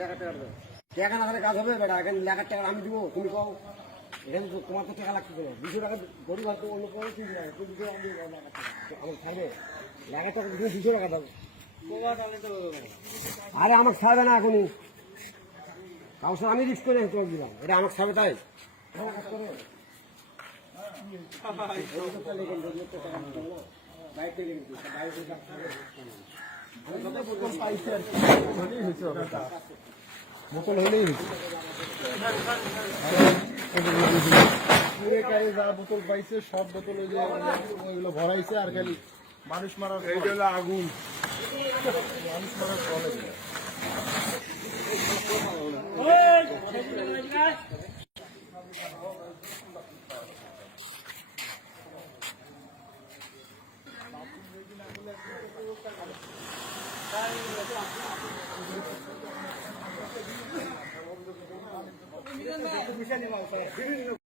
টাকা টাকা না হলে কাজ হবে বেটা, এখানে 1 লাখ টাকা আমি দিব, তুমি কও এখানে তো তোমার তো টাকা লাগছে, 200 টাকা গরিব হয়তো অন্য কোনো কিছু নাই, তুমি দিও আমি আমার ছাড়বে 1 লাখ টাকা দিলে 200 টাকা দাও। আরে আমাকে ছাড়বে না এখনই, কাউকে আমি রিস্ক করে তোমাকে দিলাম, এটা আমাকে ছাড়বে তাই বোতল হলেই যা বোতল পাইছে সব বোতল ওইগুলো ভরাইছে, আর খালি মানুষ মারার আগুন, মানুষ মারার ফলে